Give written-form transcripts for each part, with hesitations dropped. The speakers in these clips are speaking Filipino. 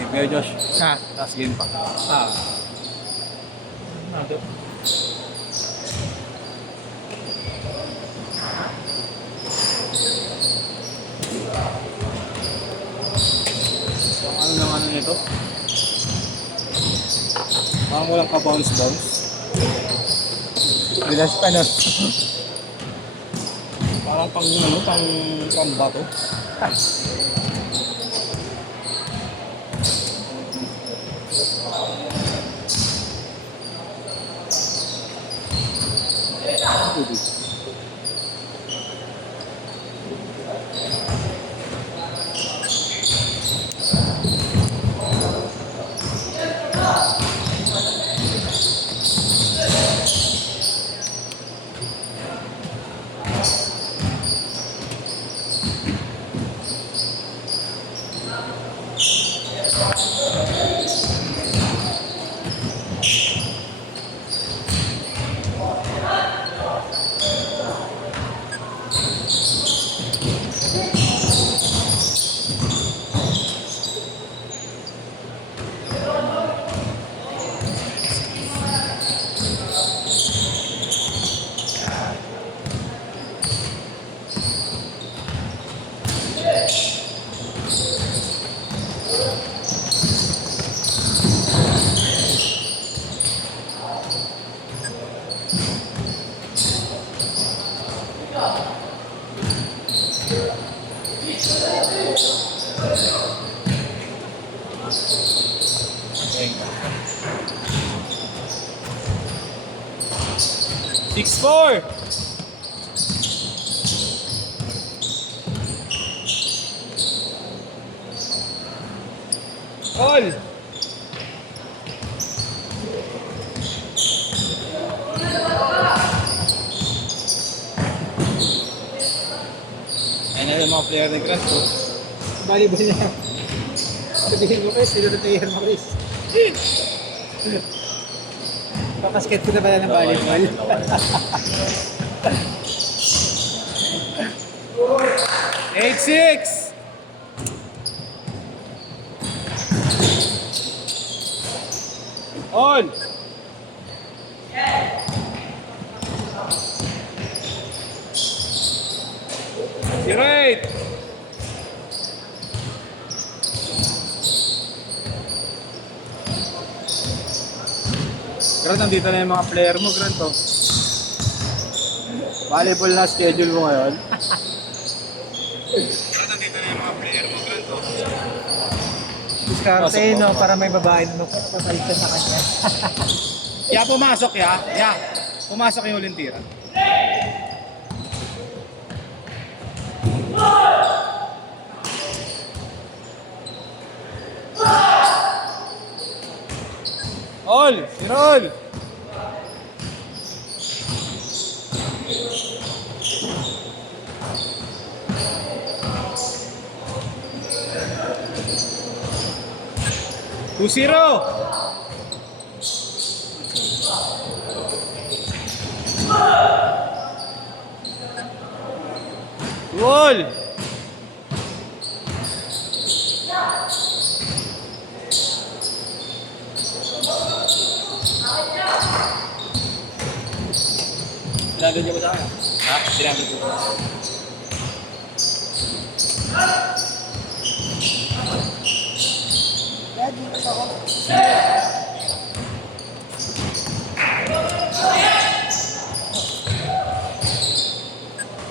si Kuya Josh. Ha? Tapos game pa. Ah. Ano? Ano lang ano nito? Parang walang ka-bounce-bounce. Bilas pa no? Parang pang ano, pang bato. Six, 4. All. Ayan na yung mga player ni Grant. Volleyball na. Sabihin mo Chris, sino na player mo Chris? Papasket ko na pala ng volleyball. 8-6. On. Zero 8. Grant, nandito na yung mga player mo, Grant, oh. Volleyball na schedule mo ngayon. Grant, nandito na yung mga player mo, Grant, oh. Diskarte no, para may babae na papalit ka sa kanya. Ya, pumasok ya. Ya. Pumasok yung huling tira. All! Sirol! Two zero! Goal! Sinabi niyo ba sa akin? Ha? Sinabi ko.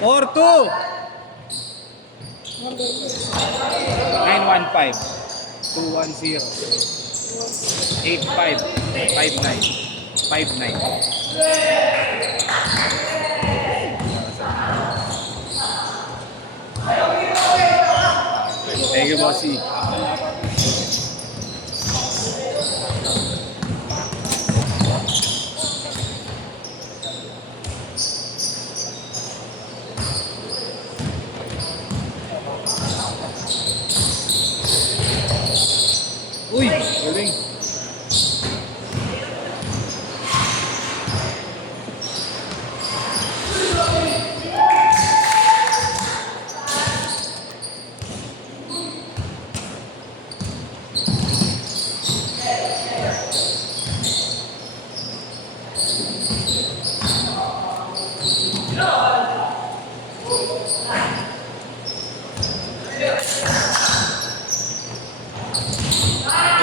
Or 2 915 210 85 59 59 Thank you, bossy. Uy, galing.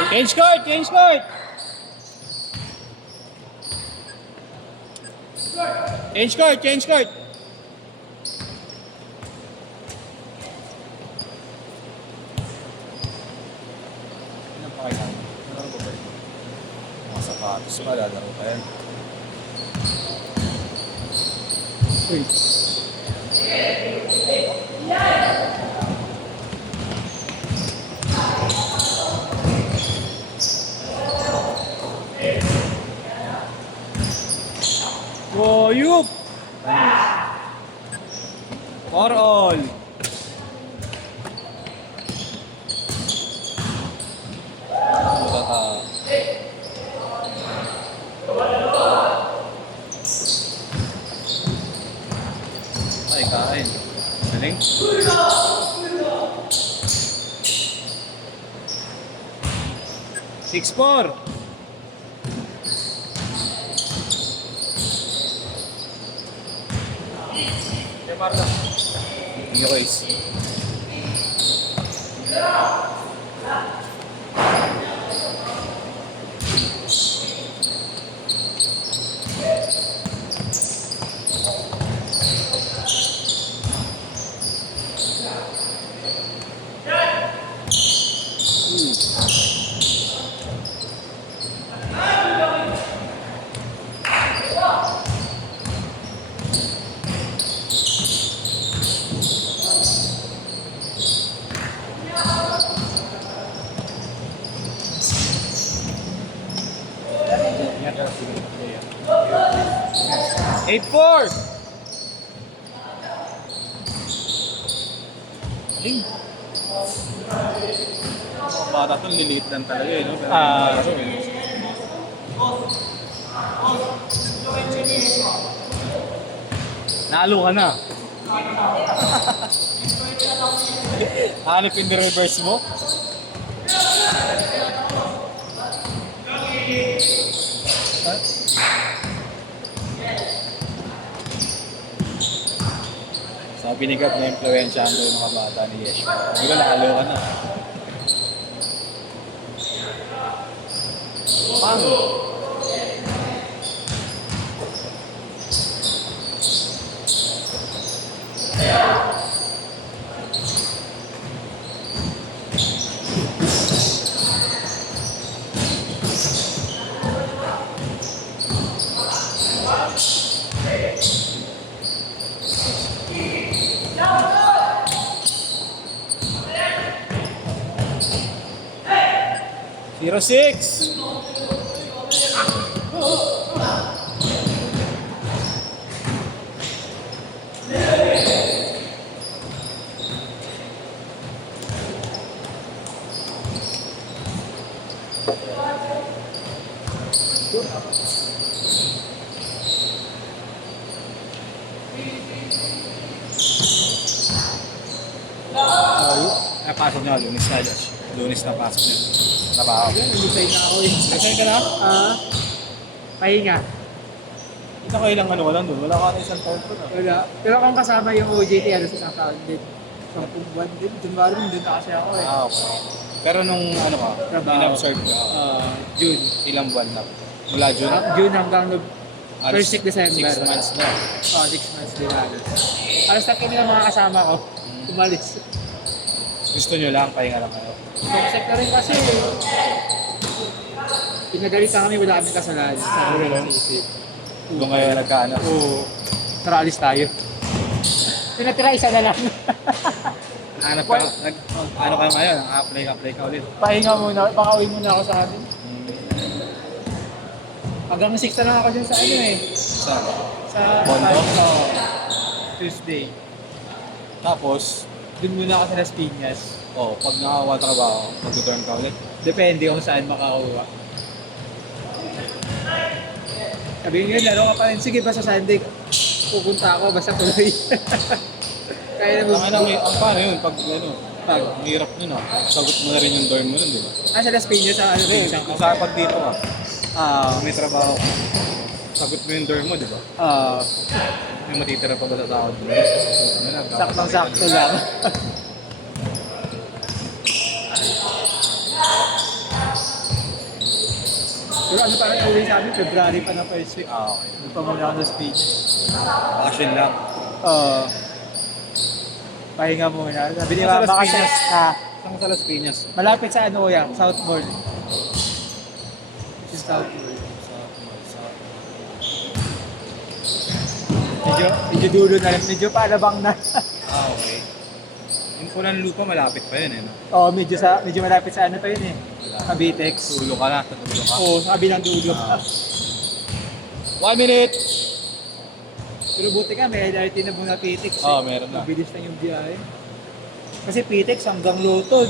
Change court! Change court! Change court! Change court! Ano pa kailangan? Ano ba ba ito? Mga sapatos pa, lalaro pa yan. Uy. Boyup! For all! Matata. Ay, kain. Galing. Six, four. Thank you guys. Eight, four. Galing. Mga bata to, liliit lang talaga eh, no? Pero nalo ka na. Hanip in the reverse mo? Sabi ni Gab na influensyahan ko yung mga bata ni Yesh. Sabi ko, nakalo ka na. Paano? Zero, six. Pasok niya, Lunes na, Josh. Lunes na pasok niya. Trabaho. Resign na ako eh. Resign ka na? Pahinga. Ito kailang ano ka lang doon. Wala ka na isang taon ko na. Wala. Pero kung kasama yung OJT, ano sa isang taon din. 10 buwan din. January din na kasi ako eh. Okay. Pero nung ano ka, Trabaho. in-observe ka, June. ilang buwan na? Mula June? June hanggang first week December. 6 months na. 6 months din halos. Alas na kami ng mga kasama ko. Umalis. Gusto nyo lang, pahinga lang kayo. Toxic na rin kasi. Pinagalitan kami, wala kami kasalanan. Sa ulo lang isip. Doon kayo nagkaano. Oo. Tara, alis tayo. Tinatira isa na lang. Ano ka, ano ka ngayon? Apply ka ulit. Pahinga muna, pakauwi muna ako sa amin. Hanggang 6 na lang ako dyan sa ano eh. Sa Sa Bondo? Tuesday. Tapos, Doon muna ako sa Las Piñas. pag nakawa trabaho, mag-return ka ulit. Depende kung saan makakuha. Sabihin nyo, laro ka pa rin. Sige, basta Sunday, pupunta ako, basta tuloy. Kaya naman. Ang paano yun, pag hirap nyo na, sagot mo na rin yung dorm mo nun, di ba? Sa Las Piñas, sa ano, Kasi, kung saan pag dito ka, may trabaho ka, sagot mo yung dorm mo, di ba? May matitira pa ba sa tao doon? Saktong-sakto lang. Pero ano parang uwi sa amin, February pa na first week. Okay. Doon pa muna ako sa Spain. Vacation lang. Pahinga muna. Sabi ni Sa Las Mama kasi Piñas. na Saan ka sa Las Piñas? malapit sa ano kuya, South Mall. Yung South Mall. Medyo dulo na lang, medyo palabang na. Okay. Yung Punan Lupa, malapit pa yun eh. No? Oo, medyo malapit sa ano pa yun eh. Cavitex. Tulo ka na, sa tulo ka. Oo, sa kabilang dulo. 1 minute! Pero buti ka, may LRT na muna Pitex. Meron na. Mabilis na yung biyahe. Kasi Pitex hanggang Lotod.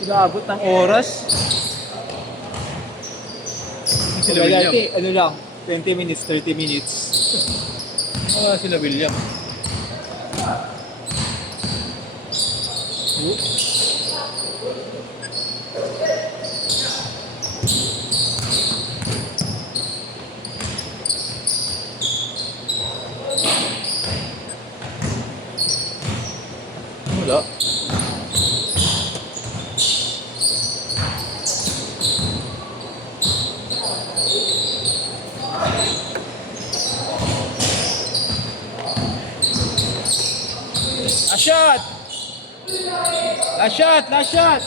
Inaabot ng oras. Sila William. LRT, ano lang, 20 minutes, 30 minutes. Sila William. Wala. Last shot! Last shot! Last shot!